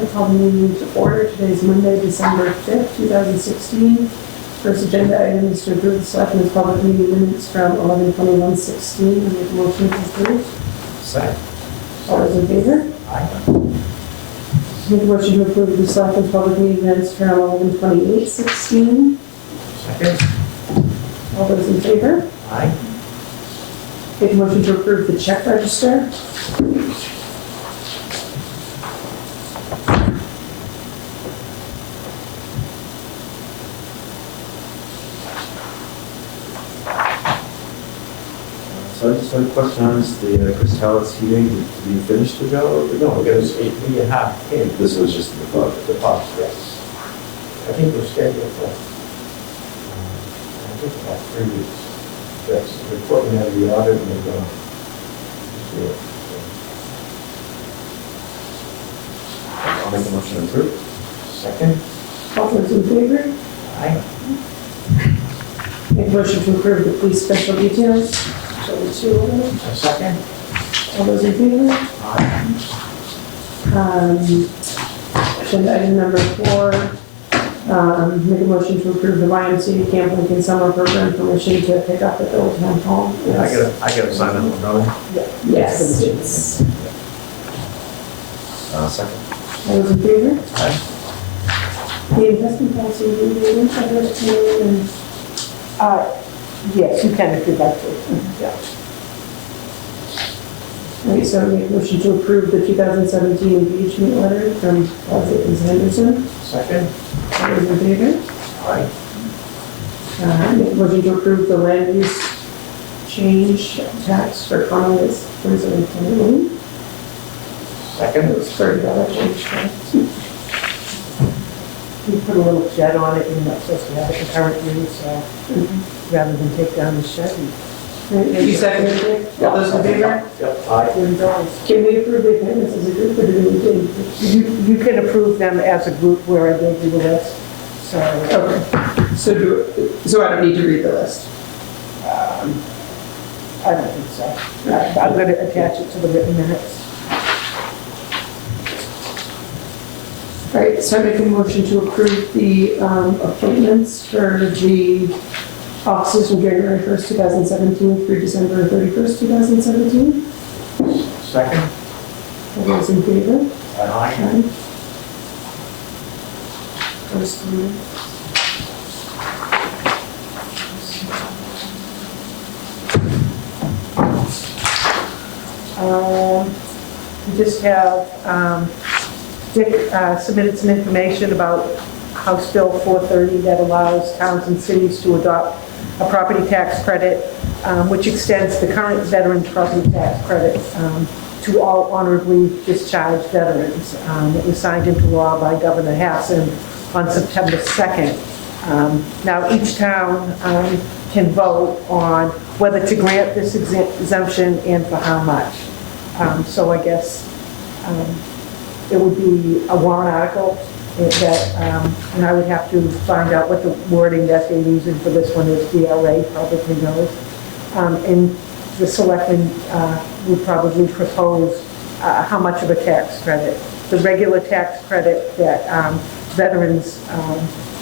Selectmen call the meeting to order. Today is Monday, December 5th, 2016. First agenda item is to approve the Selectmen's public meeting minutes from 11/21/16. I make a motion to approve. Second. All those in favor? Aye. Make a motion to approve the Selectmen's public meeting minutes from 11/28/16. Second. All those in favor? Aye. Make a motion to approve the check register. So I just had a question on this, the Chris Tallis hearing, did you finish the job? No, because we have him. This was just the thought. The box, yes. I think we're scheduled for, I think about 3 weeks. That's the report we have the audit and we're going to do it. I'll make a motion to approve. Second. All those in favor? Aye. Make a motion to approve the police special details. So the two of them. A second. All those in favor? Aye. Agenda item number 4, make a motion to approve the YMCA Camp Lincoln Summer Program permission to pick up at the Old Town Hall. I gotta sign that one, don't I? Yes, it's, Second. all those in favor? Aye. The investment policy review, and Yes, you can if you'd like to. yeah. Okay, so I make a motion to approve the 2017 engagement letter from Fawcett and Henderson. Second. All those in favor? Aye. Make a motion to approve the land use change tax for Conway's 2721. Second. It was $30 change tax. You put a little shed on it, you're not supposed to have it in current use, rather than take down the shed. You seconded it? All those in favor? Yep. Aye. Can we approve the appointments as a group, or do we need to? You can approve them as a group where I gave you the list, so. Okay, so I don't need to read the list? I don't think so. I'm going to attach it to the written minutes. All right, so I make a motion to approve the appointments for the offices from January 1st, 2017 through December 31st, 2017. Second. All those in favor? Aye. Aye. First one. We just have, Dick submitted some information about House Bill 430 that allows towns and cities to adopt a property tax credit, which extends the current veterans property tax credit to all honorably discharged veterans. It was signed into law by Governor Hassan on September 2nd. Now each town can vote on whether to grant this exemption and for how much. So I guess it would be a warrant article that, and I would have to find out what the wording that they're using for this one is. DLA probably knows. And the selectmen would probably propose how much of a tax credit. The regular tax credit that veterans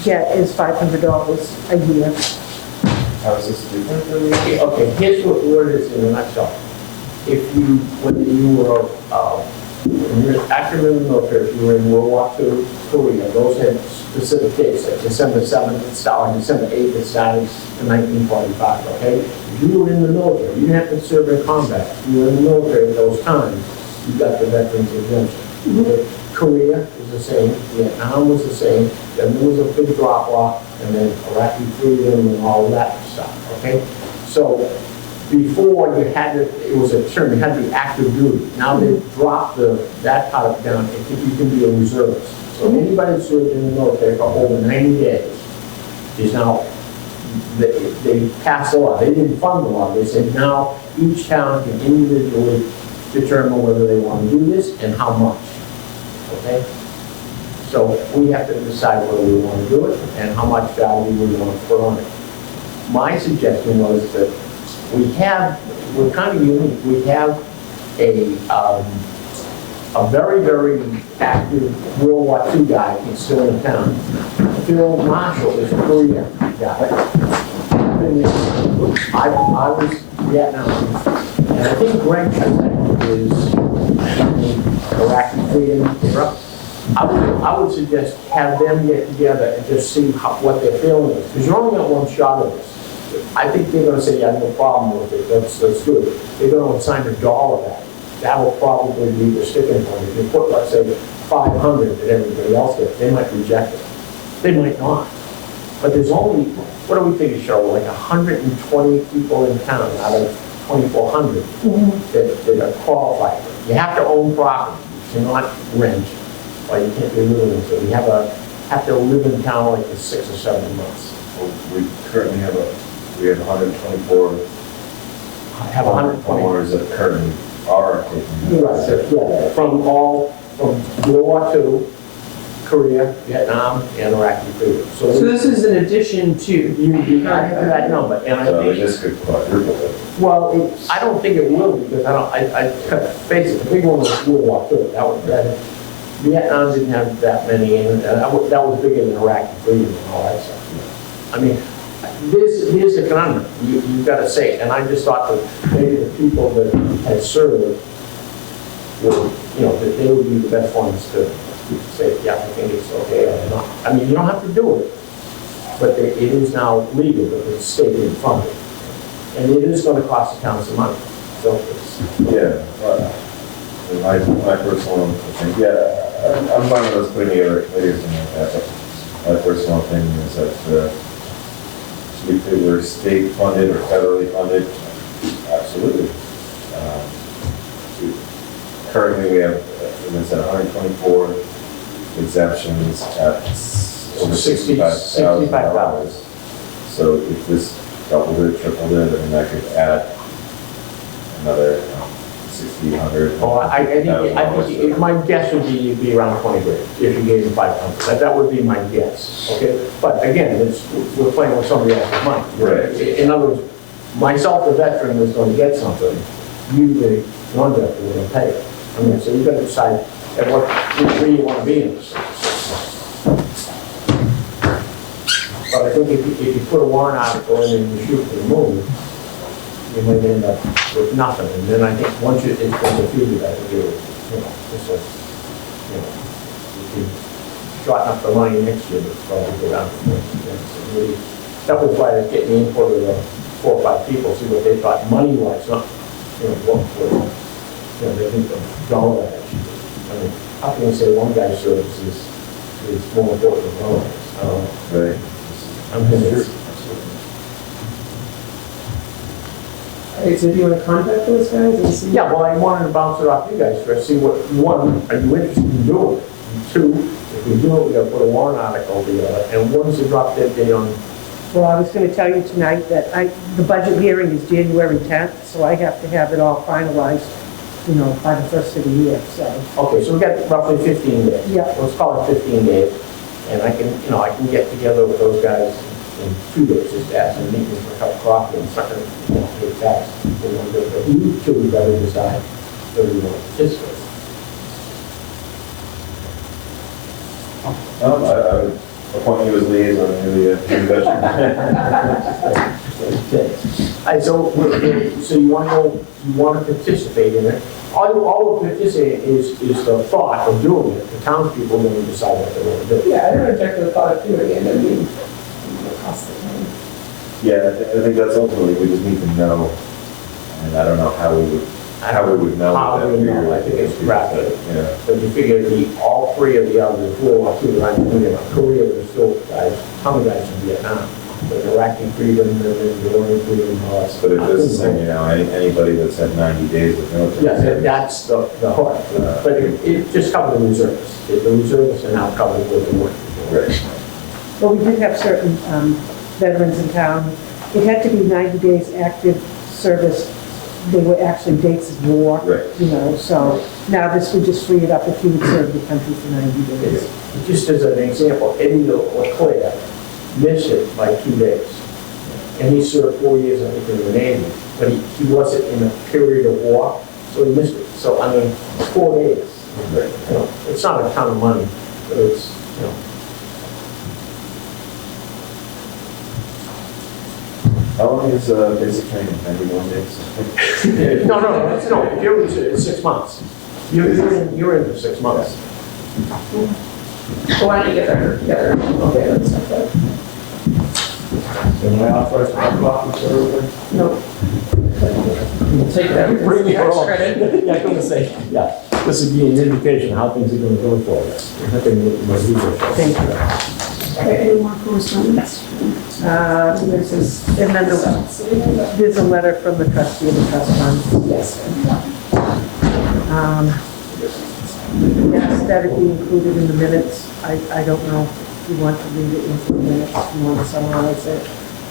get is $500 a year. How is this different? Okay, here's what it is in a nutshell. If you, when you were active in the military, if you were in World War II, Korea, those had specific dates, like December 7th it started, December 8th it started in 1945, okay? If you were in the military, you didn't have to serve in combat. If you were in the military at those times, you got the veterans exemption. Korea was the same, Vietnam was the same, then there was a big drop-off, and then Iraqi freedom and all that stuff, okay? So before you had it was a term, you had to be active duty. Now they've dropped that part down, and you can be a reservist. So anybody that served in the military for over 90 days is now, they passed the law. They didn't fund the law. They said now each town can individually determine whether they want to do this and how much. Okay? So we have to decide whether we want to do it and how much value we want to put on it. My suggestion was that we're kind of unique. We have a a very, very active World War II guy, he's still in town. Phil Marshall is a Korean guy. I was Vietnam, and I think Greg is Iraqi freedom era. I would suggest have them get together and just see what their feeling is, because you're only got one shot of this. I think they're gonna say, yeah, no problem with it, let's do it. They're gonna assign $1 back. That will probably be the sticking point. If you put, let's say, 500 that everybody else gets, they might reject it. They might not. But there's only, what do we figure, Cheryl, like 120 people in town out of 2,400 that are qualified. You have to own property, you cannot rent, or you can't be living, so you have to live in town like for 6 or 7 months. Well, we currently have 124 homeowners that currently are taking. Right, yeah, from World War II, Korea, Vietnam, and Iraqi freedom. So this is in addition to. You add to that number, and I So think. this could quadruple it. Well, I don't think it will, because face it, the big one was World War II. Vietnam didn't have that many, and that was bigger than Iraqi freedom and all that stuff. I mean, here's the conundrum. You've got to say, and I just thought that maybe the people that had served would, that they would be the best ones to say, yeah, I think it's okay or not. I mean, you don't have to do it, but it is now legal, but it's state funded. And it is going to cost the town some money. So it's, Yeah, my personal thing, I'm fine with us putting together committees and like that, but my personal opinion is that if it were state funded or federally funded, absolutely. Currently, we have, as I said, 124 exemptions at over $65,000. So if this doubled it, tripled it, I mean, that could add another $1,600. I think my guess would be you'd be around 20 grand if you gave them 500. That would be my guess. Okay, but again, we're playing with somebody else's money. Right. In other words, myself, the veteran, was going to get something. You, the non-veteran, were going to pay it. I mean, so you've got to decide at what degree you want to be in this. But I think if you put a warrant article in and you shoot for the moon, you might end up with nothing. And then I think once it's been defeated, I think if you shorten up the money next year, it's probably go down to 50. That was why I was getting the input of the 4 or 5 people, see what they thought money-wise, not, what for, they think the dollar edge. I mean, how can you say one guy's service is more important than another? Right. I'm convinced. Okay, so do you want to contact those guys and see? Yeah, well, I wanted to bounce it off you guys first, see what, one, are you interested in doing it? And 2, if we do it, we gotta put a warrant article together, and when's the drop dead date on? Well, I was going to tell you tonight that the budget hearing is January 10th, so I have to have it all finalized, by the first of the year, so. Okay, so we got roughly 15 days. Yeah. Let's call it 15 days, and I can get together with those guys in 2 days, just ask them, meet them for a cup of coffee, and it's not gonna, take tax. But you two better decide whether you want to participate. I would appoint you as liaison to the veteran. Okay. So you want to participate in it. All of participating is the thought of doing it. The townspeople then decide what they want to do. Yeah, I don't object to the thought of doing it, I mean, it costs the time. Yeah, I think that's ultimately, we just need to know, and I don't know how we would know. How that we would know, I think it's rapid. Yeah. But you figure all 3 of the others, World War II, Korea, there's still guys, some guys in Vietnam, but Iraqi freedom, and Jordan freedom, and all that stuff. But it doesn't say, anybody that's had 90 days of military. Yeah, that's the heart. But it just covered the reservists. The reservists are now covered with the work. Right. But we did have certain veterans in town. It had to be 90 days active service. They were actually dates of war. Right. So now this would just free it up if you would serve the country for 90 days. Just as an example, Eddie LeClaire missed it by 2 days. And he served 4 years, I think, in the Navy, but he wasn't in a period of war, so he missed it. So, 4 days. Right. You know, it's not a ton of money, but it's, you know. How long is basic training? 91 days? No, it's 6 months. You're in for 6 months. So why don't you get that together? Okay, let's start that. Am I authorized to have copies for everybody? No. Take that. Bring me Tax along. credit. Yeah, I was gonna say, yeah, this would be an indication of how things are gonna go for us. Nothing more legal. Thank you. Okay, any more correspondence? There's this, and then there's a letter from the trustee of the trust fund. Yes. Yes, that it be included in the minutes. I don't know if you want to read it into the minutes, if you want to summarize it.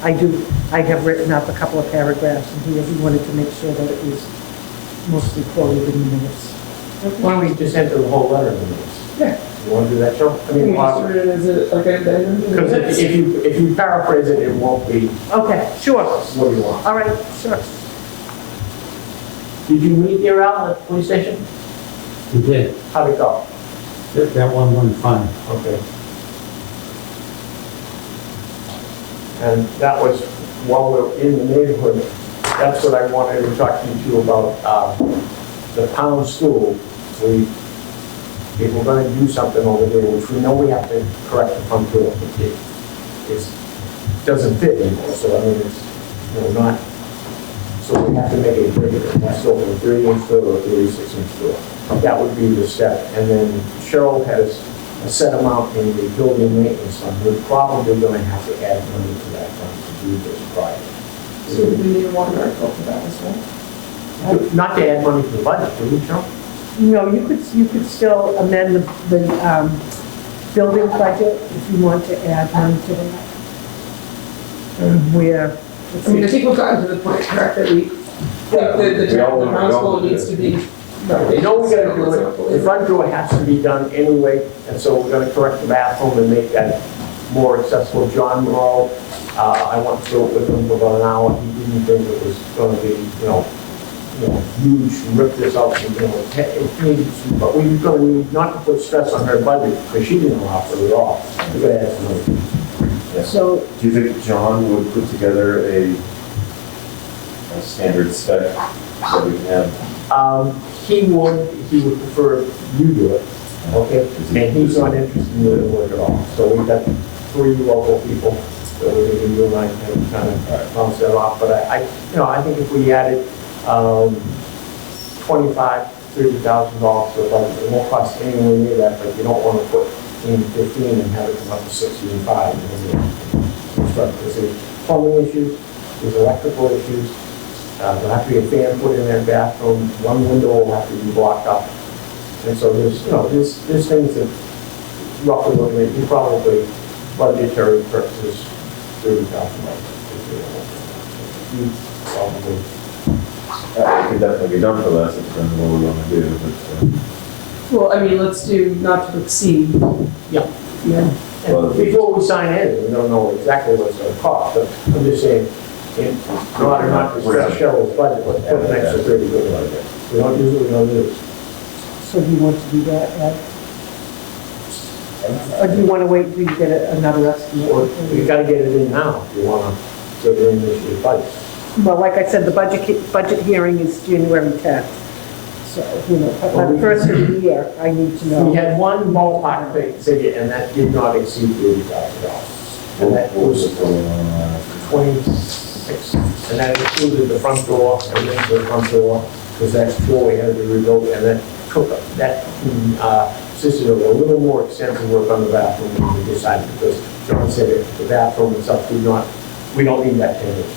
I have written up a couple of paragraphs in here. He wanted to make sure that it was mostly quoted in the minutes. Why don't we just enter the whole letter in the minutes? Yeah. You wanna do that, Joe? I Can mean, you just read it as a, like a addendum to the because minutes? if you paraphrase it, it won't be Okay, sure. what you want. All right, sure. Did you meet your Al at the police station? We did. How'd it go? That one went fine. Okay. And that was, while we're in the neighborhood, that's what I wanted to talk to you about, the town school. If we're gonna do something over there, which we know we have to correct the front door, it doesn't fit anymore, so I mean, it's, you know, not, so we have to make it bigger, that's over a 30-inch door or a 36-inch door. That would be the step, and then Cheryl has a set amount in the building maintenance fund. We're probably gonna have to add money to that fund to do this project. So do we need a warrant article for that as well? Not to add money to the budget, do we, Cheryl? No, you could still amend the building budget if you want to add money to that. Where, I mean, I think we've gotten to the point, correct, that the town school needs to be. You know, we gotta do it, the front door has to be done anyway, and so we're gonna correct the bathroom and make that more accessible. John Monroe, I went through it with him for about an hour, he didn't think it was gonna be, you know, huge, rip this out, and, it needs, but we're gonna need not to put stress on her budget, because she didn't allow for it at all. We're gonna add some money. so, Do you think John would put together a standard spec that we can have? He would prefer you do it, okay? And he's not interested in doing the work at all. So we've got 3 local people that we're gonna do, and I can kind of bounce that off. But I think if we added $25,000, $30,000 to the budget, it won't cost anywhere near that, but you don't want to put in 15 and have it come up to 65. Because there's plumbing issues, there's electrical issues, there'll have to be a fan put in that bathroom, one window will have to be blocked up. And so there's things that roughly looking at, you probably budgetary purposes, $30,000. You probably. It could definitely be done for less, it depends on what we want to do, but, Well, I mean, let's do not to exceed. Yeah. Yeah. And before we sign in, we don't know exactly what it's gonna cost, but I'm just saying, in order not to stretch Cheryl's budget, let's put an extra 30 good on it. We don't use it, we don't use it. so do you want to do that, Ed? Or do you want to wait until you get another estimate? Or you gotta get it in now, if you wanna get it in this year's budget. Well, like I said, the budget hearing is January 10th. So, by the first of the year, I need to know. We had one ballpark figure, and that did not exceed $30,000. And that what was was the total on 26, and that included the front door, everything to the front door, because that doorway had to be rebuilt, and that consisted of a little more extensive work on the bathroom than we decided, because John said if the bathroom and stuff we don't need that 10 inches.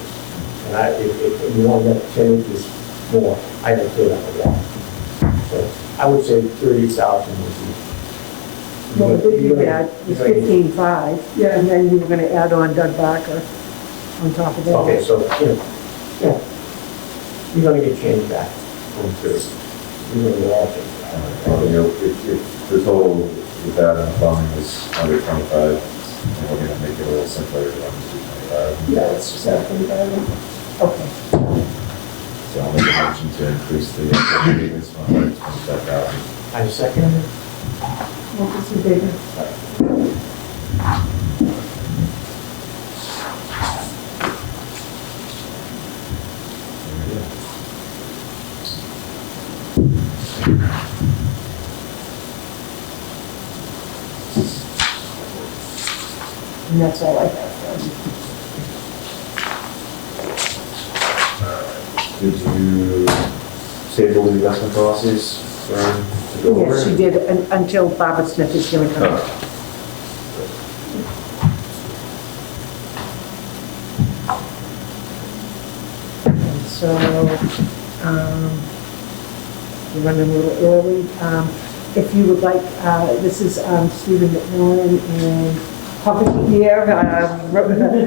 And if you want that 10 inches more, I had to clear up the wall. So I would say 30,000 would be. Well, the big you had was you're gonna- 15.5, Yeah. and then you were going to add on Doug Barker on top of that. Okay, so, yeah, you're gonna get change back from 30. You're gonna get all change back. if the total with that and the plumbing is under 25, then we're gonna make it a little simpler, to 25. Yeah, let's just add 25. Okay. So I'll make a motion to increase the maintenance fund by 25,000. I second it. All those in favor? And that's all I have. Did you table the investment policies for, to go over? Yes, she did, until Barbara Smith is going to come. Oh. And so, we're running a little early. If you would like, this is Stephen McMillan and Public here,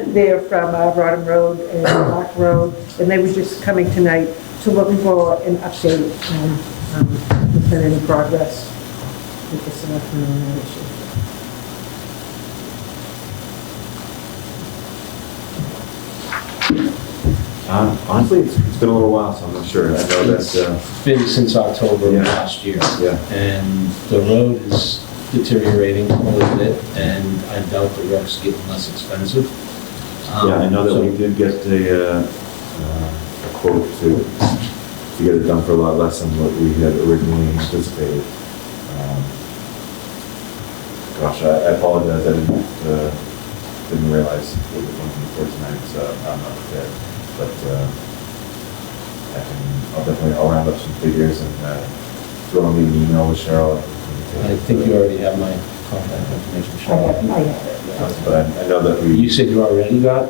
they're from Rodham Road and Park Road, and they were just coming tonight to look for an update on if there's been any progress with the Selectmen on that issue. Honestly, it's been a little while, so I'm not sure. I know that, Been since October of Yeah. last year. yeah. And the road is deteriorating a little bit, and I doubt the road's getting less expensive. Yeah, I know that So- we did get a quote to get it done for a lot less than what we had originally anticipated. Gosh, I apologize, I didn't realize it was going to be for tonight, so I'm not prepared. But I'll round up some figures and throw me an email with Cheryl. I think you already have my contact information, I Cheryl. have it, yeah. But I know that You said you already got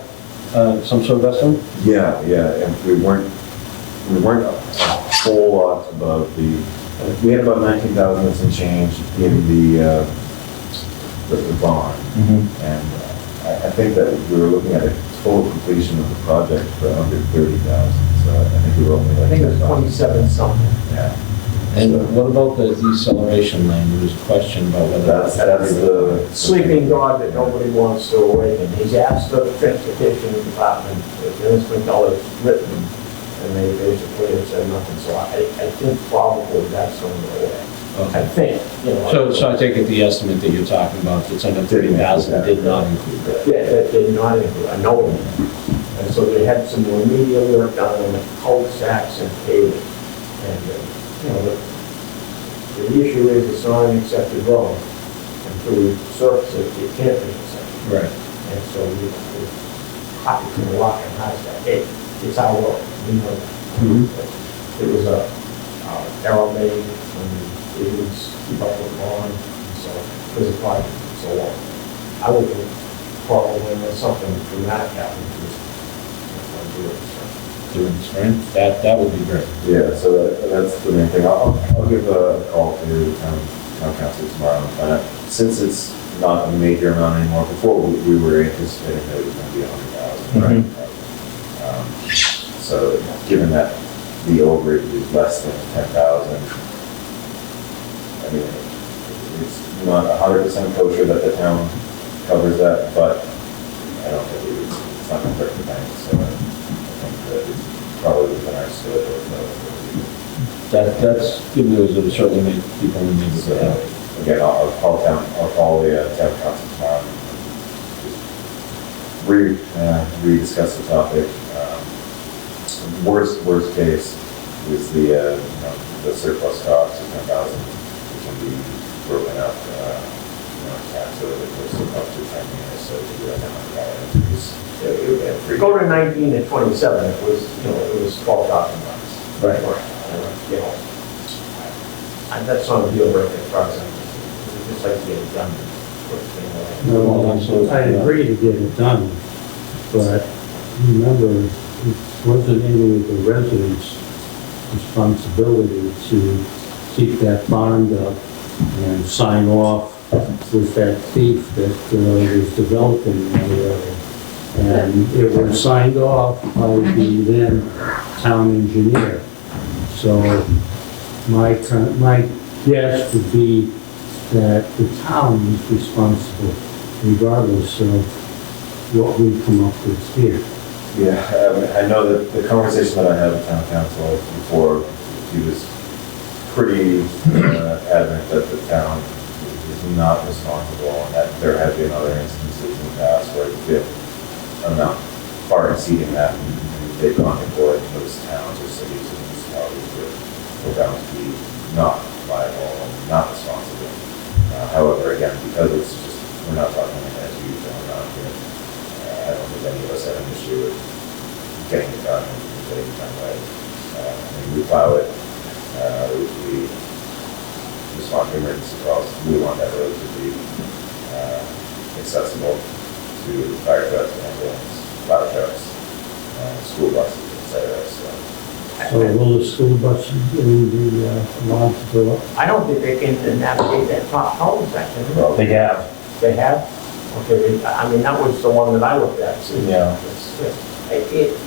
some sort of estimate? yeah, and we weren't a whole lot above we had about 19,000 and some change in the bond. And I think that we were looking at a total completion of the project for under 30,000, so I think we were only I like. think it was 27 something. Yeah. And what about the deceleration lane? There was a question about whether. That's the. Sleeping dog that nobody wants to awaken. He's asked the transportation department, if Dennis McCullough's written, and they basically have said nothing. So I think probably that's on the way. I Okay. think, you know. So I take it the estimate that you're talking about, that's under 30,000, did not include that? Yeah, that did not include, I know it. And so they had some remedial work done on the cul-de-sacs and paving. And, you know, the issue is it's not an accepted road. Until we surface it, it can't be accepted. Right. And so we pocket from the rock and high that, hey, it's our road, we know that. It was a error made when we didn't keep up with the bond, and so it was a project for so long. I would think probably when there's something dramatic happening, just do it. Doing the spring, that would be great. Yeah, so that's the main thing. I'll give a call to town council tomorrow and find out. Since it's not a major amount anymore, before we were anticipating that it was going to be 100,000, right? So given that the overage is less than 10,000, I mean, it's not 100% kosher that the town covers that, but I don't think it's not going to hurt the bank, so I think that it's probably within our scope of That's good news, it would certainly make people in the so, neighborhood happy. again, I'll call the town council tomorrow and rediscuss the topic. Worst case is the surplus cost of 10,000, which can be broken up, so that it goes up to 10 years, so we have If go to 19 and 27, it was, it was 12,000 bucks. Right. You know, and that's not a deal breaker as far as I'm concerned. Just like to get it done. Put the thing away. No, I agree to get it done, but remember, it wasn't any of the residents' responsibility to keep that bond up and sign off with that thief that was developing in the area. And it was signed off by the then town engineer. So my guess would be that the town is responsible regardless of what we come up with here. Yeah, I know that the conversation that I had with town council before, he was pretty adamant that the town is not responsible, and that there have been other instances in the past where the amount far exceeding that, they've gone to court, and those towns or cities or municipalities were found to be not liable and not responsible. However, again, because it's just, we're not talking as huge amount here, I don't think any of us have an issue with getting it done and getting it done right. We plow it, we respond to emergency calls. We want that road to be accessible to fire trucks, ambulance, plow trucks, school buses, etc. So will the school buses be allowed to go up? I don't think they can navigate that top cul-de-sac. Well, They have. They have? Okay, I mean, that was the one that I looked at. So Yeah.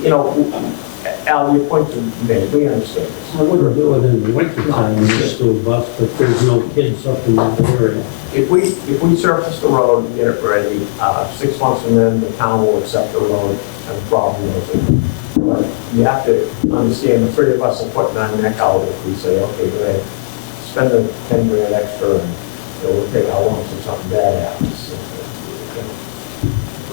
you know, Al, your point to me, we understand this. I wouldn't do it in the wintertime in the school bus, but there's no kids up in that area. If we surface the road and get it ready, 6 months from then, the town will accept the road and the problem is, but you have to understand, the three of us are putting our neck out if we say, okay, go ahead, spend the 10 grand extra and it will take how long till something bad happens.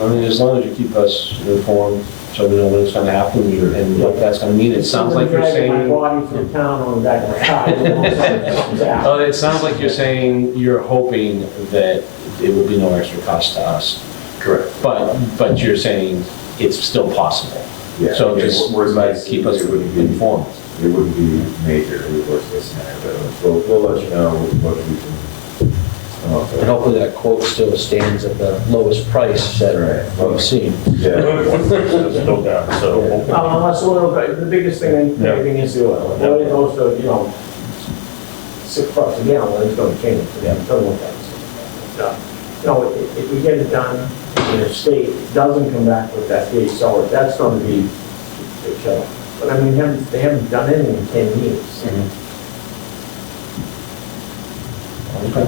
I mean, as long as you keep us informed, so we know when it's gonna happen and what that's gonna mean. It sounds like you're Dragging my saying, body through town on the back of my car. oh, it sounds like you're saying you're hoping that it will be no extra cost to us. correct. But you're saying it's still possible. Yeah. So just Worst case, keep us it wouldn't be informed. It wouldn't be major, worst case scenario, but we'll let you know what we can come up And with. hopefully that quote still stands at the lowest price that we've seen. Yeah. Still down, so. Unless oil, the biggest thing in paving is the oil. If oil goes to, you know, $6 a gallon, it's gonna change. Yeah. It's gonna look like it. You know, if we get it done, and the state doesn't come back with that big solid, that's gonna be a killer. But I mean, they haven't done anything in 10 years. Okay.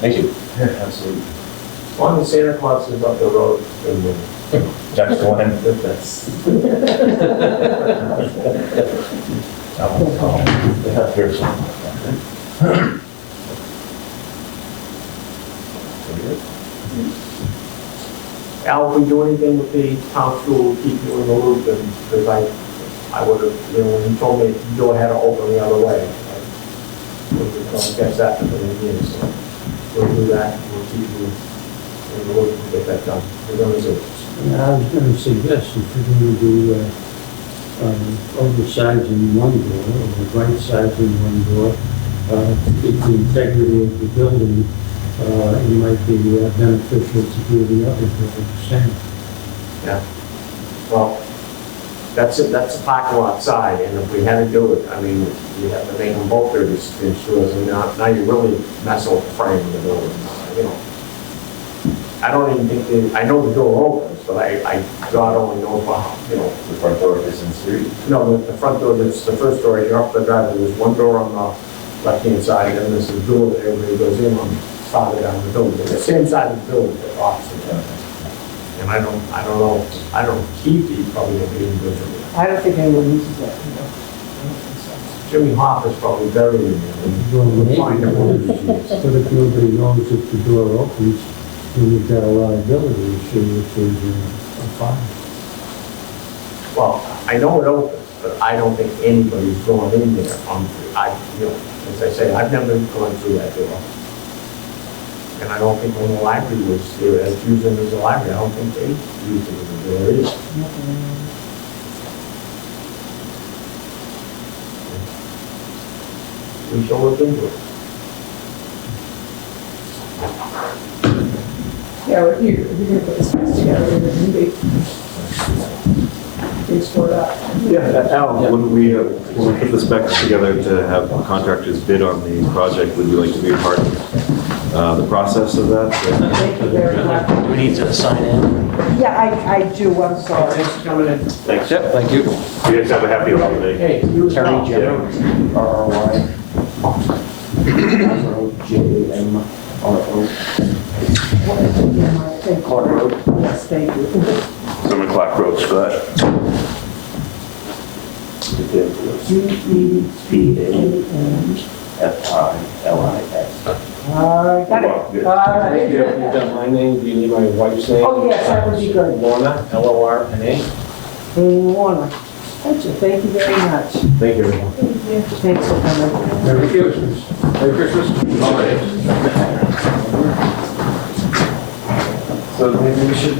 Thank you. Absolutely. As long as Santa Claus is up the road, then we'll. That's the one. That's. Here's some. Al, if we do anything with the town school, we'll keep you in the loop, and, because I would have, you know, when you told me to go ahead and open the other way, I would have guessed that for the years, so we'll do that, we'll keep you in the loop and get that done. We're gonna do it. And I was going to suggest if you're going to do oversizing one door or right sizing one door, to keep the integrity of the building, it might be beneficial to do the other door the same. Yeah. Well, that's it, that's the parking lot side, and if we had to do it, I mean, you have to make them both 36-inch doors, and now you're really messing with the frame of the building, you know. I don't even think, I know the door opens, but God only knows how, you know. The front door is in street. No, the front door, that's the first door, you're up the driveway, there's one door on the left-hand side, and there's a door that everybody goes in on, farther down the building, the same side of the building, but opposite. And I don't keep these, probably don't be individually. I don't think anyone uses that, you know. Jimmy Hoffa's probably buried in there. Well, We'll maybe, find out what it is. but if nobody knows if the door opens, then you've got a liability issue if there's a fire. Well, I know it opens, but I don't think anybody's going in there you know, as I say, I've never gone through that door. And I don't think when the library was there, as using as a library, I don't think they used it as a door either. We shall look into it. Yeah, if you're gonna put this back together, it can be. Things for that. Yeah, Al, when we put the specs together to have contractors bid on the project, would you like to be a part of the process of that? Thank you very much. We need to sign in. Yeah, I do, I'm sorry. Thanks for coming in. Thanks. Yep, thank you. You guys have a happy holiday. Hey, you as Terry well. J. R-R-Y. J-M-R-O. Clark Road. Yes, thank you. Someone Clark Road, Scott. Stipulus. DEPANFILIX. All right, got it. All right. You've got my name, do you need my wife's name? Oh, yes, that would be good. Lorna, Lorna. Amy Warner. Thank you very much. Thank you, everyone. Thanks for coming. Merry Christmas. Merry Christmas. So maybe we should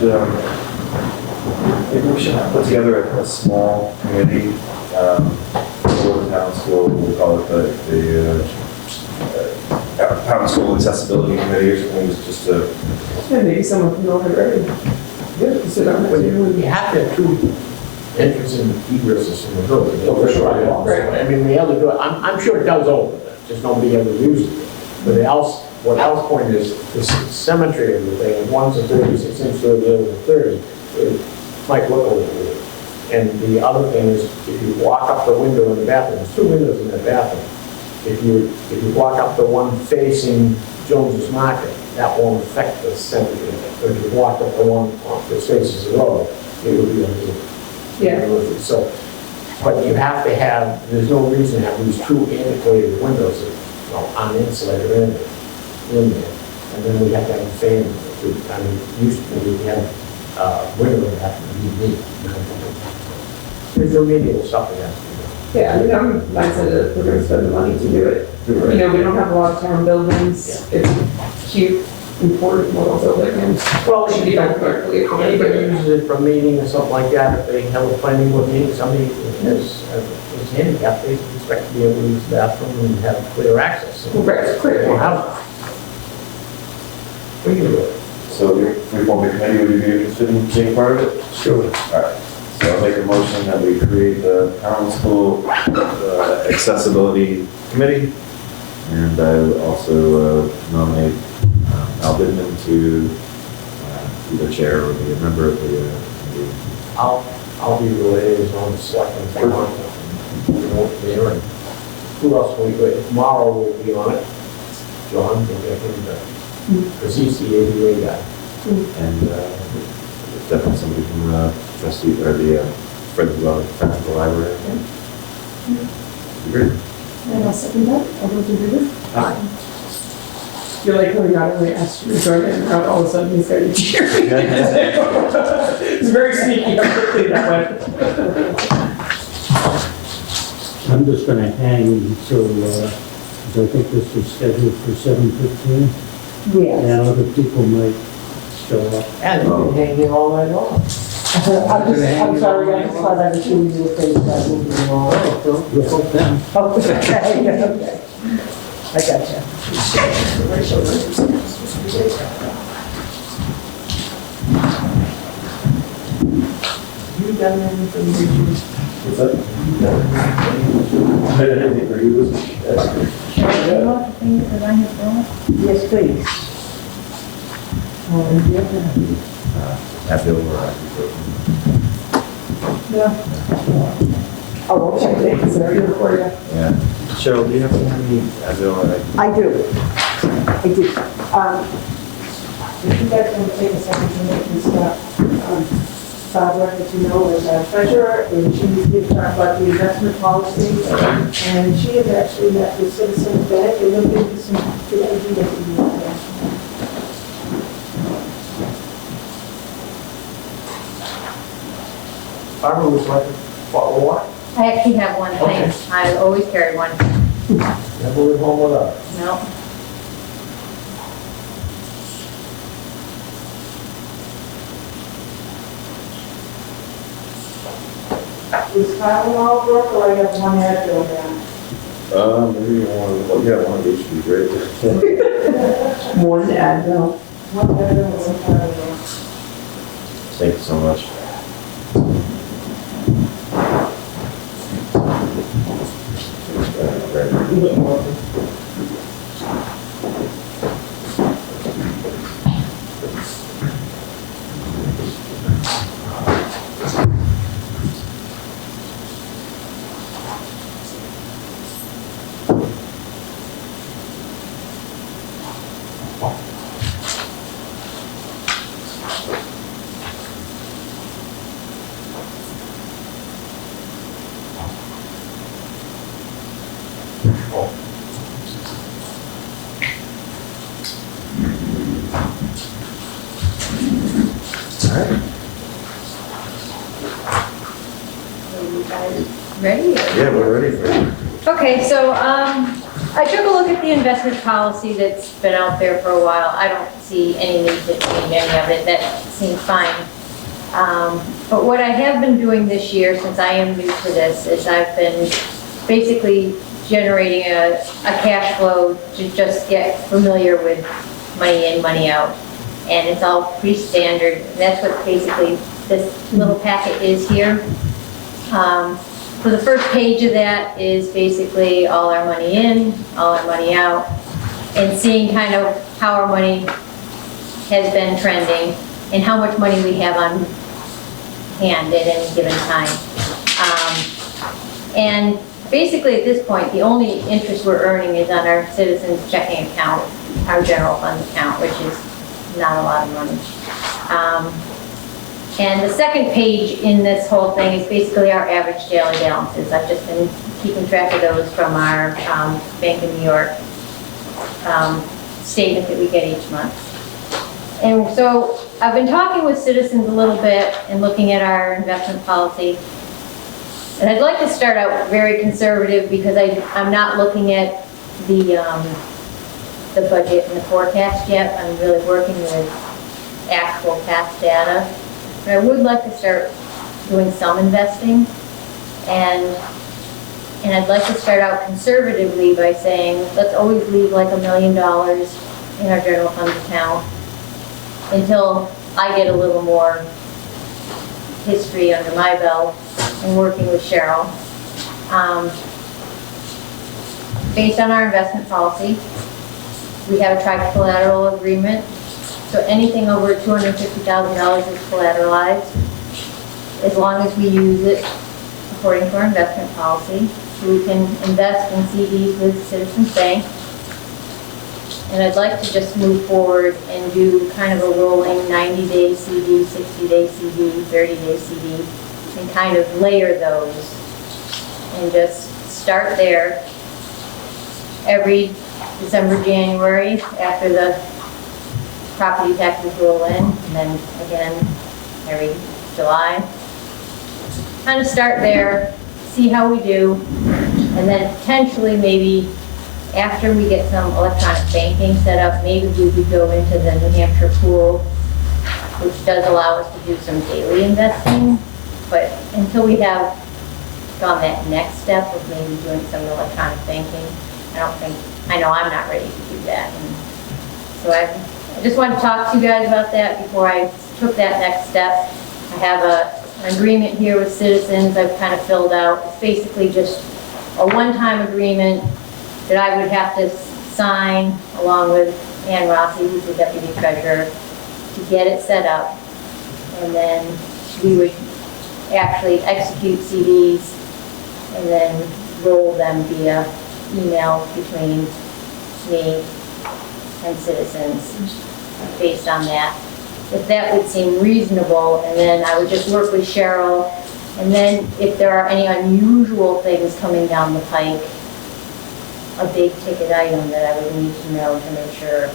put together a small committee, for the town school, we'll call it the town school accessibility committee or something, just to, Yeah, maybe someone from the library. Yeah, sit on it But too. you have to have two entrances and egresses in the building. Oh, for sure, yeah. Right. I mean, we have to do it, I'm sure it does open, just nobody ever uses it. But what Al's point is, the symmetry of the thing, if one's a 36-inch door, the other's a 30, it might look a little weird. And the other thing is, if you walk up the window in the bathroom, there's two windows in that bathroom. If you walk up the one facing Jones's Market, that won't affect the symmetry. But if you walk up the one that faces the road, it would be a little. Yeah. So, but you have to have, there's no reason to have these two antiquated windows that, uninsulated in there. And then we have to have a fan. I mean, usually we have windows that have to be unique. There's remedial stuff that has to be done. Yeah, I mean, I'm mindset that we're gonna spend the money to do it. You know, we don't have a lot of town buildings. It's a cute, important little building and Well, should be done correctly. if anybody uses it for a meeting or something like that, if they have a planning board meeting, somebody is handicapped, they expect to be able to use the bathroom and have clear access. So Right, they clear. don't have. We can do it. so if we form a committee, would you be interested in being part of it? Sure. All right, so I'll make a motion that we create the town school accessibility committee, and I will also nominate Al Bidman to be the chair or be a member of the committee. I'll be the liaison to Selectmen. If they want to. You know, there, and who else will we go? Tomorrow will be on it. John will get him to, because he's the ADA guy. And definitely somebody from trustee or the friends of the library. Great. And I'll second that. All those in favor? Aye. You're like, oh, God, I asked you to join in, and all of a sudden he's got you cheering. It's very sneaky, how quickly that went. I'm just gonna hang until, I think this is scheduled for 7:15. Yes. And other people might show up. And you can hang there all night long. I'm sorry, I just thought I was shooting you a face by moving along. We'll help them. Oh, okay, okay. I got you. You done anything, Richard? What's that? I didn't agree with this. Yes, please. Happy over. Oh, okay, thanks, there you go for you. Yeah. Cheryl, do you have any Advil? I do. If you guys want to take a second to make this stuff, Barbara, as you know, is our treasurer, and she's been talking about the investment policy, and she has actually met with Citizens Bank, and they'll give you some good ideas that you want to. Barbara was like, bottle of water. I actually have one, Okay. thanks. I always carry one. Never leave home without it. No. Is Tylenol work, or I have one Advil now? Maybe one of each would be great. More than Advil. One Advil and one Tylenol. Thank you so much. Are you guys ready? Yeah, we're ready for you. Okay, so I took a look at the investment policy that's been out there for a while. I don't see any need to change any of it. That seems fine. But what I have been doing this year, since I am new to this, is I've been basically generating a cash flow to just get familiar with money in, money out. And it's all pretty standard. That's what basically this little packet is here. So the first page of that is basically all our money in, all our money out, and seeing kind of how our money has been trending and how much money we have on hand at any given time. And basically at this point, the only interest we're earning is on our citizens' checking account, our general fund account, which is not a lot of money. And the second page in this whole thing is basically our average daily balances. I've just been keeping track of those from our Bank of New York statement that we get each month. And so I've been talking with citizens a little bit and looking at our investment policy. And I'd like to start out very conservative because I'm not looking at the budget and the forecast yet. I'm really working with actual past data. But I would like to start doing some investing, and I'd like to start out conservatively by saying, let's always leave like $1 million in our general fund account until I get a little more history under my belt and working with Cheryl. Based on our investment policy, we have a tri-collateral agreement. So anything over $250,000 is collateralized, as long as we use it according to our investment policy. So we can invest in CDs with Citizens Bank. And I'd like to just move forward and do kind of a rolling 90-day CD, 60-day CD, 30-day CD, and kind of layer those and just start there every December, January after the property taxes roll in, and then again every July. Kind of start there, see how we do, and then potentially maybe after we get some electronic banking set up, maybe we could go into the New Hampshire pool, which does allow us to do some daily investing. But until we have gone that next step of maybe doing some electronic banking, I know I'm not ready to do that. And so I just wanted to talk to you guys about that before I took that next step. I have an agreement here with Citizens I've kind of filled out. It's basically just a one-time agreement that I would have to sign along with Ann Rossi, who's the deputy treasurer, to get it set up. And then we would actually execute CDs and then roll them via email between me and Citizens based on that. If that would seem reasonable, and then I would just work with Cheryl, and then if there are any unusual things coming down the pike, a big ticket item that I would need to know to make sure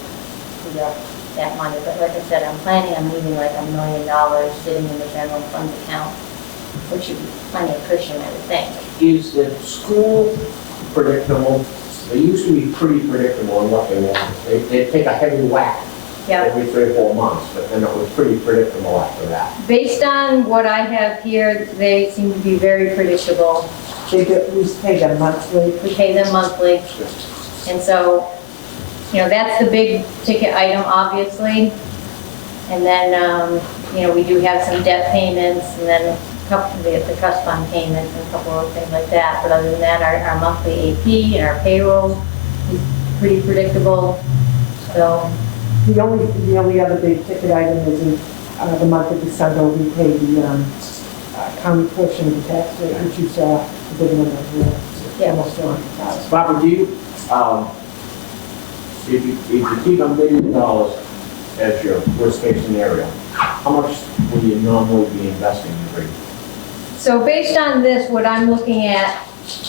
we got that money. But like I said, I'm planning on leaving like $1 million sitting in the general fund account, which should be plenty of cushion, I would think. Is the school predictable? They used to be pretty predictable in what they want. They'd take a heavy whack every 3 or 4 months, but then it was pretty predictable after that. Based on what I have here, they seem to be very predictable. We pay them monthly. We pay them monthly. And so, that's the big ticket item, obviously. And then, we do have some debt payments, and then a couple of the trust fund payments and a couple of things like that. But other than that, our monthly AP and our payroll is pretty predictable. So The only other big ticket item is in the month of December, we pay the county portion of the tax rate, which you saw the big number of almost $400,000. Barbara, do you, if you keep $1 million as your worst case scenario, how much would you normally be investing every year? So based on this, what I'm looking at,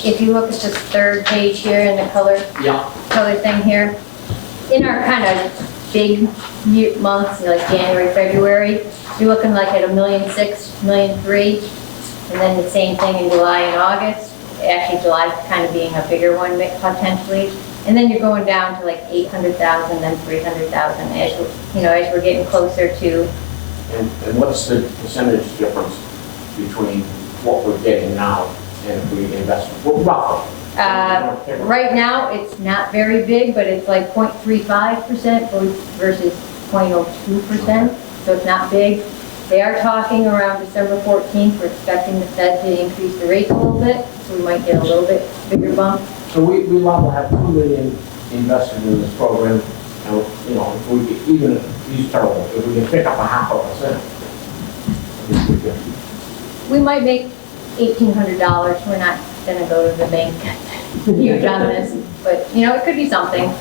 if you look at this third page here in the color thing here, in our kind of big months, like January, February, you're looking like at $1.6 million, $1.3 million. And then the same thing in July and August. Actually, July kind of being a bigger one potentially. And then you're going down to like 800,000, then 300,000 as we're getting closer to. And what's the percentage difference between what we're getting now and if we invest? Well, roughly. Right now, it's not very big, but it's like 0.35% versus 0.02%, so it's not big. They are talking around December 14th, we're expecting the Fed to increase the rates a little bit, so we might get a little bit bigger bump. So we love to have 2 million invested in this program, and, if we could, even if these terrible, if we can pick up 0.5%, I think we could. We might make $1,800, we're not gonna go to the bank huge on this, but, it could be something.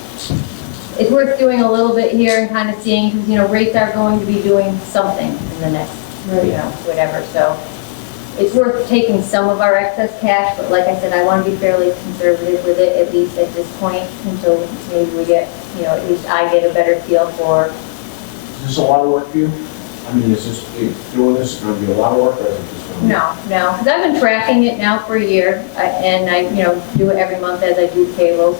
It's worth doing a little bit here and kind of seeing, because, rates are going to be doing something in the next, whatever, so. It's worth taking some of our excess cash, but like I said, I want to be fairly conservative with it, at least at this point, until maybe we get, at least I get a better feel for. Is this a lot of work for you? I mean, doing this going to be a lot of work, or is it just going to be? No, because I've been tracking it now for a year, and I, do it every month as I do payrolls.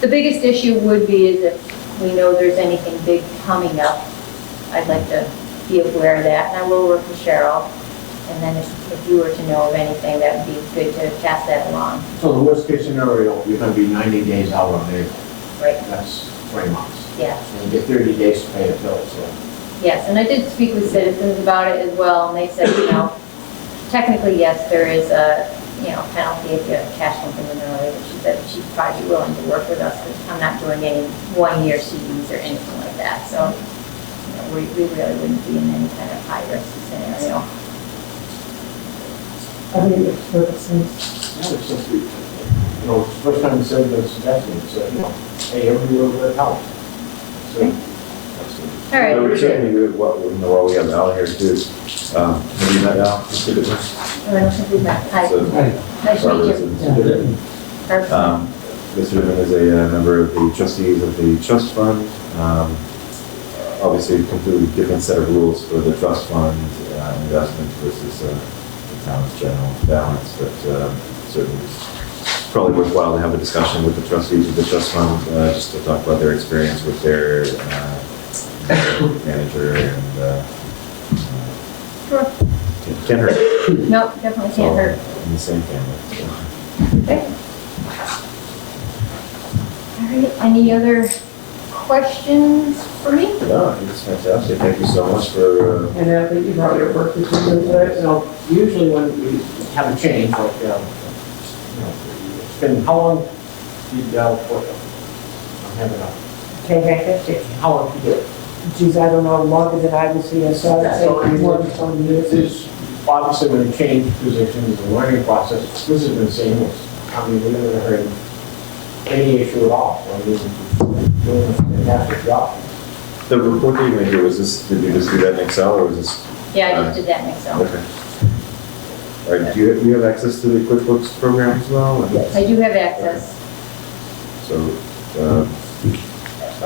The biggest issue would be is if we know there's anything big coming up, I'd like to be aware of that, and I will work with Cheryl. And then if you were to know of anything, that would be good to pass that along. So the worst case scenario, you're going to be 90 days out on April. Right. That's 3 months. Yeah. And you get 30 days to pay the bill, so. Yes, and I did speak with citizens about it as well, and they said, technically, yes, there is a, penalty if you cash something in early. But she said she'd probably be willing to work with us, because I'm not doing any one-year CDs or anything like that. So, we really wouldn't be in any kind of high-risk scenario. I think it's perfect sense. Yeah, it's just, it's the first time you said the suggestion, so, hey, every little bit helps. So, All right. So we're certainly good, while we have Al here too. Have you met Al? Mr. Goodman? I don't think we've met. Hi. So, Nice to Barbara's meet you. in Goodman. Mr. Goodman is a member of the trustees of the trust fund. Obviously, a completely different set of rules for the trust fund investment versus the town's general balance, but certainly it's probably worthwhile to have a discussion with the trustees of the trust fund, just to talk about their experience with their manager and Sure. can't hurt. No, definitely can't hurt. In the same family. So. Okay. All right, any other questions for me? No, I think it's fantastic. Thank you so much for. And I think you probably worked with them. Usually when we have a change, like, it's been, how long did you work? I have enough. Okay, How long did you do it? geez, I don't know, longer than I was here, so I'd say more than 20 years. There's obviously when you change positions, the learning process, this has been seamless. I mean, we haven't heard any issue at all. I mean, doing a fantastic job. The report that you made here, was this, did you just do that in Excel or was this? Yeah, I just did that in Excel. Okay. All right, do you have access to the QuickBooks program as well? Yes, I do have access. So,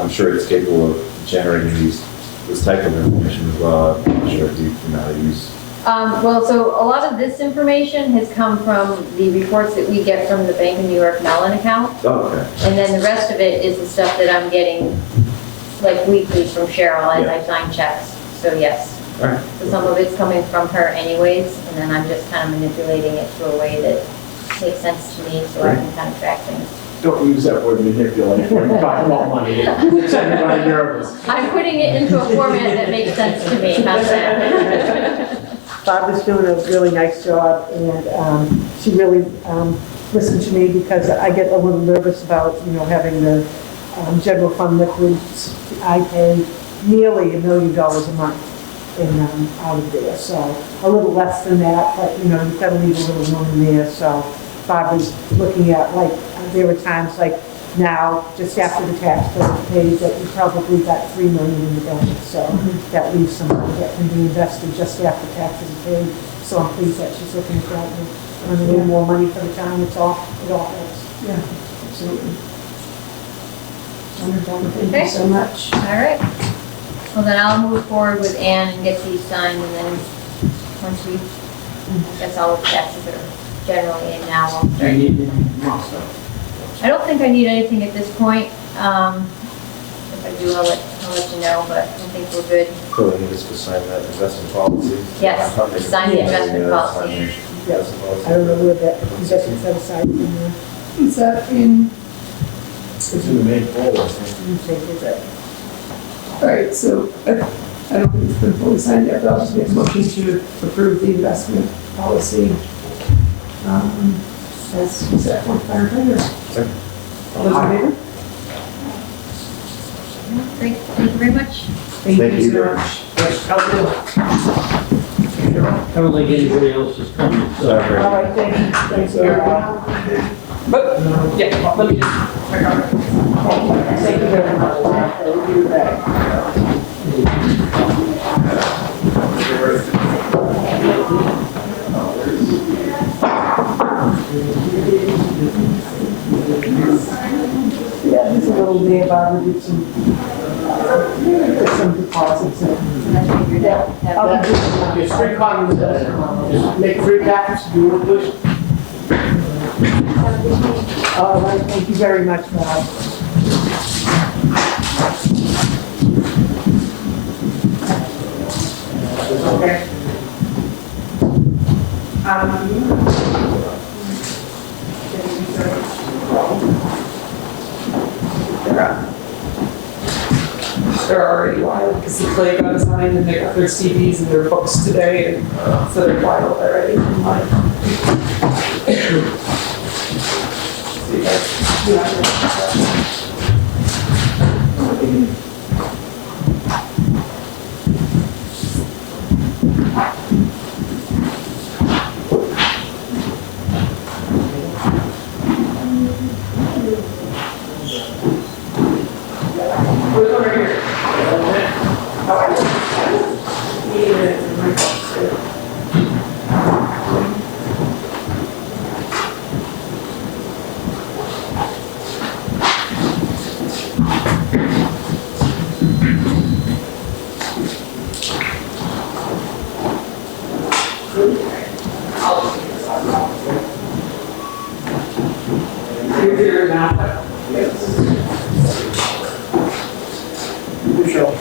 I'm sure it's capable of generating this type of information as well. I'm not sure if you know how to use. Well, so a lot of this information has come from the reports that we get from the Bank of New York Mellon account. Oh, okay. And then the rest of it is the stuff that I'm getting like weekly from Cheryl as I sign checks. So yes. All right. So some of it's coming from her anyways, and then I'm just kind of manipulating it to a way that makes sense to me so I can kind of track things. Don't use that word manipulate when you're talking about money. It's everybody nervous. I'm putting it into a format that makes sense to me. How's that? Bob is doing a really nice job, and she really listened to me because I get a little nervous about, having the general fund liquids. I pay nearly $1 million a month in out of there, so a little less than that, but you've got to leave a little room in there. So Bob is looking at, like, there were times like now, just after the tax bill is paid, that you probably got $3 million in the bank. So that leaves some money that can be invested just after taxes are paid. So I'm pleased that she's looking at that and earning a little more money for the town. It all helps. Yeah, absolutely. Wonderful, thank Okay. you so much. All right. Well, then I'll move forward with Ann and get these signed, and then once we, I guess all the taxes that are generally in now, I'll Do you start. need anything else? I don't think I need anything at this point. If I do, I'll let you know, but I think we're good. Cool, you just to sign that investment policy. Yes, sign the investment policy. Investment policy. I don't know where that investment set aside in there. Is that in, It's in the main folder, I think. You think is it? all right, so I don't think it's been fully signed yet, but I'll just make a motion to approve the investment policy. As we said, one firefighter. Second. All those in favor? Great, thank you very much. Thank Thank you you. so much. Thanks, how do you? I don't think anybody else is coming, so. All right, thank you. Thanks, Eric. But, yeah, let me just, I got it. Thank you very much. I'll do that. Yeah, just a little bit about it, some deposits in. I figured out. There's 3 copies, just make 3 packets, do you want, please? All right, thank you very much, Bob. Okay. They're already wild because the play got assigned and they got their CDs and their books today, and so they're wild already. I'm like, so you guys, Where's over here? Oh, I just needed it in my box too. You're here now. Yes. Michelle.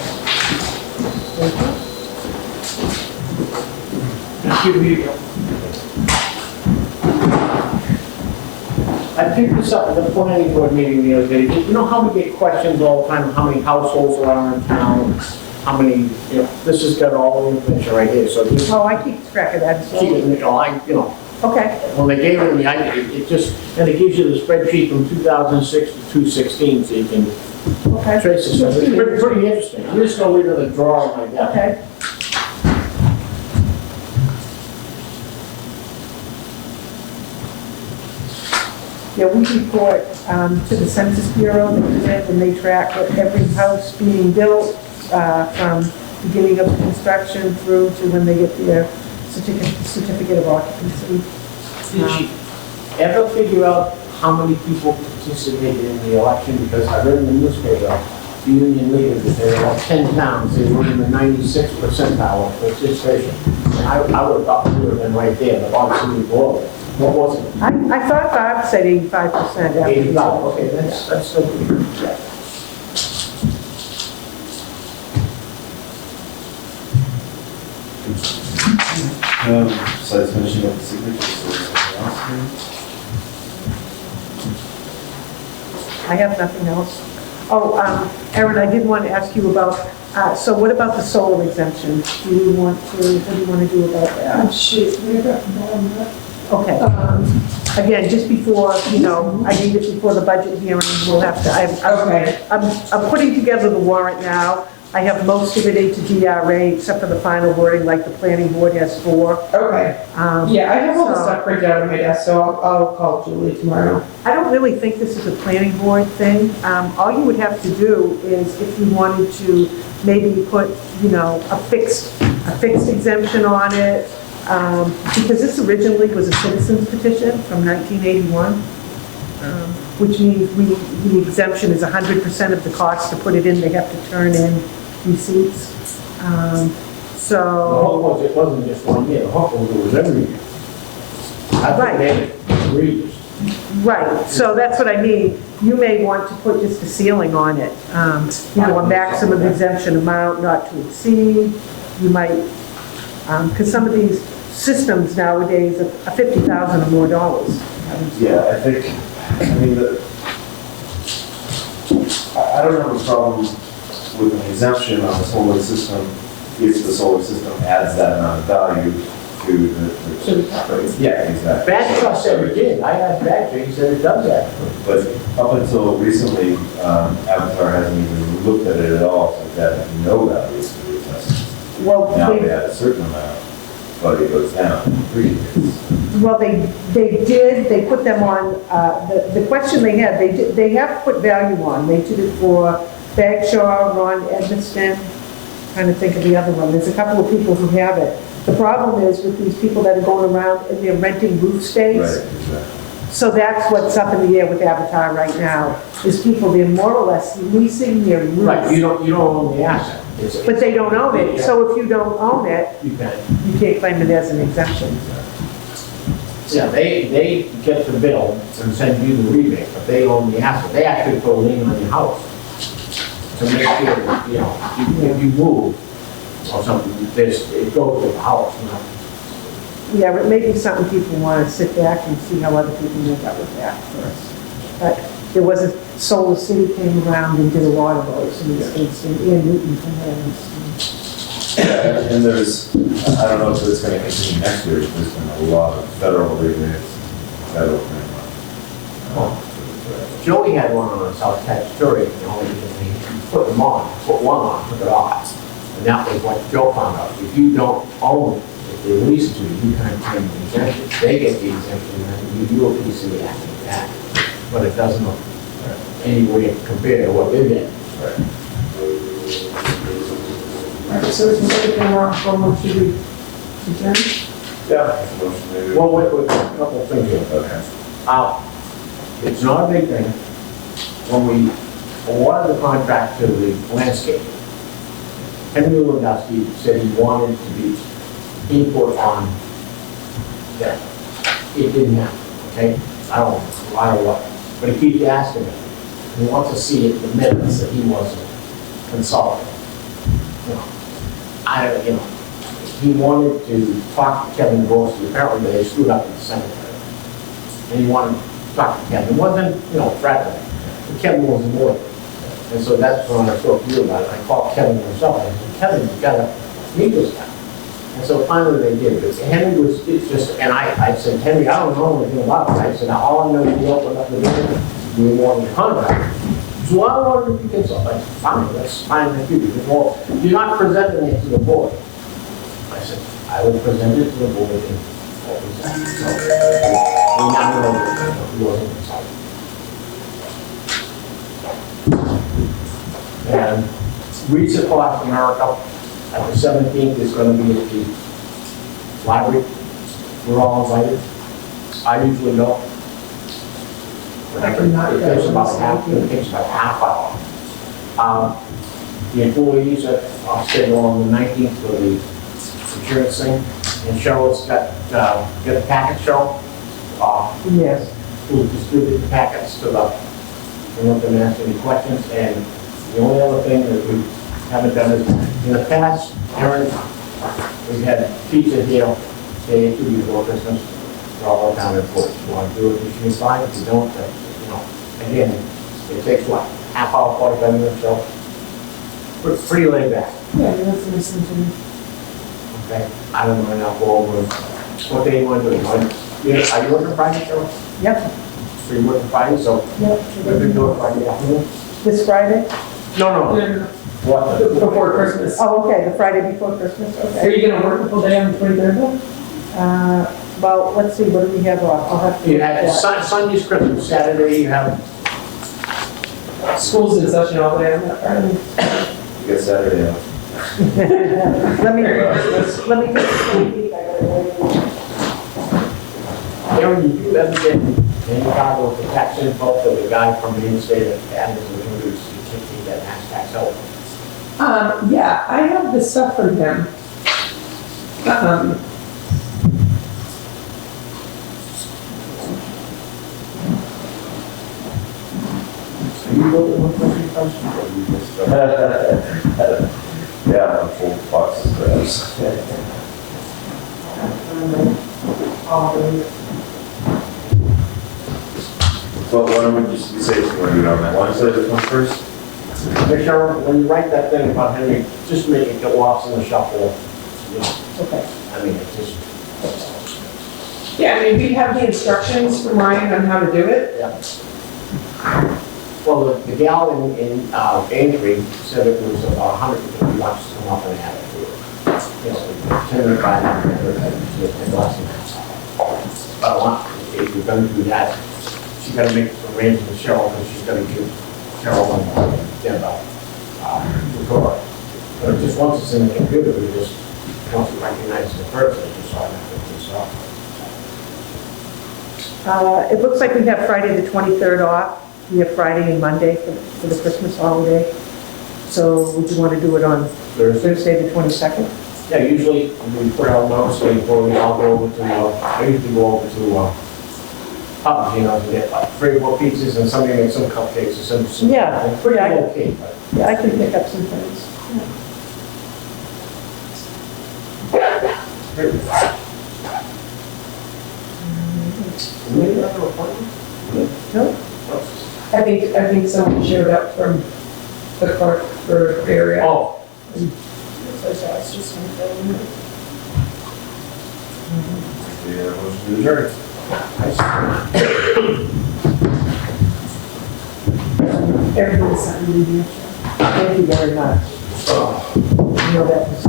Thank you, here you go. I picked this up at the planning board meeting the other day. You know how we get questions all the time, how many households there are in town? How many, you know, this has got all the information right here, so just Oh, I keep track of that. keep it, you know, Okay, when they gave it to me, it just, and it gives you the spreadsheet from 2006 to 2016, so you can okay, trace it. So it's pretty interesting. I'm just gonna leave it a drawer like that. okay. Yeah, we report to the Census Bureau, and they track every house being built from beginning of construction through to when they get their certificate of occupancy. Did you ever figure out how many people participated in the election? Because I read in the newspaper, the union leaders, that there were like 10 towns, they were in the 96th percentile of participation. And I would have thought we would have been right there, the bottom city below. What was it? I thought Bob said 85%. 85, okay, that's still good. Yeah. Besides finishing up the signatures, is there something else here? I have nothing else. Oh, Erin, I did want to ask you about, so what about the solar exemption? Do you want to, what do you want to do about that? Shit, we got the bottom of that. Okay, again, just before, you know, I need it before the budget hearing, we'll have to, Okay. I'm putting together the warrant now. I have most of it into DRA, except for the final wording, like the planning board has 4. Okay. Yeah, I have all the so- stuff printed out on my desk, so I'll call Julie tomorrow. I don't really think this is a planning board thing. All you would have to do is if you wanted to maybe put, you know, a fixed exemption on it, because this originally was a citizen's petition from 1981. which means the exemption is 100% of the cost to put it in. They have to turn in receipts. The So, hope was, it wasn't just 1 year, the hope was it was every year. I Right. think made it egregious. right, so that's what I mean. You may want to put just a ceiling on it, a maximum exemption amount not to exceed. You might, because some of these systems nowadays are $50,000 or more dollars. Yeah, I think, I mean, I don't have a problem with an exemption on a solar system if the solar system adds that amount of value to To the. the property. Yeah, exactly. Badger said it did, I asked Badger, he said it does that. But up until recently, Avatar hasn't even looked at it at all, so that no value to the assessment. Well, Now they they, add a certain amount, but it goes down in 3 years. well, they put them on, the question they had, they have put value on. They did it for Bagshaw, Ron Edmiston, trying to think of the other one. There's a couple of people who have it. The problem is with these people that are going around and they're renting roof space. Right, exactly. So that's what's up in the air with Avatar right now, is people, they're more or less leasing their Right, you roofs. don't own the asset. But they don't own it, so if you don't own it, You can, you can't claim it as an exemption. yeah, they get the bill and send you the rebate, but they own the asset. They actually put a lien on your house to make sure that, if you move or something, it goes with the house, Yeah, but maybe something people want to sit back and see how other people make up with that first. But there was a Solar City came around and did a lot of those in Kingston, and Newton from there. Yeah, and there's, I don't know if it's going to continue next year, but there's been a lot of federal rebates, federal framework. Joey had one on South Castleton, he put them on, put one on, took it off. And that was what Joe found out. If you don't own it, if they lease it to you, you can't claim the exemption. They get the exemption, and you do a piece of the asset back. But it doesn't any way compare to what they get. All right, so it's everything off, how much should we adjourn? Yeah. Motion maybe. Well, wait, a couple of things here. Okay. It's not a big thing. When we awarded the contract to the landscape, Henry Lewandowski said he wanted to be input on that. It didn't happen, okay? I don't know what, but he keeps asking me. He wants to see it in the minutes that he wasn't consulted. He wanted to talk to Kevin Gorski, apparently they screwed up in the cemetery. And he wanted to talk to Kevin, it wasn't, threatening, but Kevin wasn't more. And so that's when I spoke to you about it, I called Kevin himself, I said, Kevin, you gotta meet this guy. And so finally they did, but Henry was, it's just, and I said, Henry, I don't know anything about it. I said, now all I know is you opened up the door, we wanted the contract. So I wanted to be consulted. I said, fine, that's fine with you. He said, well, you're not presenting it to the board. I said, I will present it to the board and what was that? So, we now know that he wasn't consulted. And Reach Across America at the 17th is going to be at the library. We're all invited. I usually go. I cannot It go. takes about half hour. The employees are scheduled on the 19th for the insurance thing. And Cheryl's got a packet show. Yes. We'll distribute the packets to the, and let them ask any questions. And the only other thing that we haven't done is, in the past, Aaron, we've had pizza here, day or two before Christmas, for all our town employees. If you want to do it, you should be fine. If you don't, again, it takes what, half hour, 45 minutes, so pretty laid back. Yeah, that's listening to me. Okay, I don't know, I'll go over what day you want to do. Are you working Friday, Cheryl? Yep. So you're working Friday, so Yep. we're going to do it Friday afternoon? This Friday? No. What? Before Christmas. Oh, okay, the Friday before Christmas, Are okay. you gonna work the full day on the 23rd? Well, let's see, what do we have off? I'll have to. You had Sunday's Christmas, Saturday you have, School's in session all day on that Friday. You get Saturday off. Let me take a peek. Aaron, did you ever get And you got with the tax info for the guy from the in-state that added to the community, to take that tax out. Yeah, I have the stuff from him. So you go to 150,000? Yeah, I'm full boxes of those. Well, why don't we just say it's going to be on that one, so this one first? Make sure, when you write that thing about Henry, just make it get lost in the shuffle. You know, Okay. I mean, it's just, Yeah, I mean, we have the instructions from Ryan on how to do it. yeah. Well, the gal in Aintree said it was about $150 to come up and add it to it. You know, 10 or 5 and less than that. If you're gonna do that, she's gotta make arrangements with Cheryl, because she's gonna give Cheryl and Deb the door. But just once it's in the computer, we just, once we recognize the person, just so I have to do so. It looks like we have Friday the 23rd off. We have Friday and Monday for the Christmas holiday. So would you want to do it on Thursday the 22nd? Yeah, usually we put out notice, we go, I'll go over to, I usually go over to, Papa Gino's and get like 3 or 4 pizzas and somebody makes some cupcakes or some. Yeah, Pretty yeah. okay, but. Yeah, I can pick up some things. Do we have another appointment? No? I think someone showed up from the clerk for area. Oh, So it's just something. Yeah, motion to adjourn. Everybody's signing in here. Thank you very much. You know that was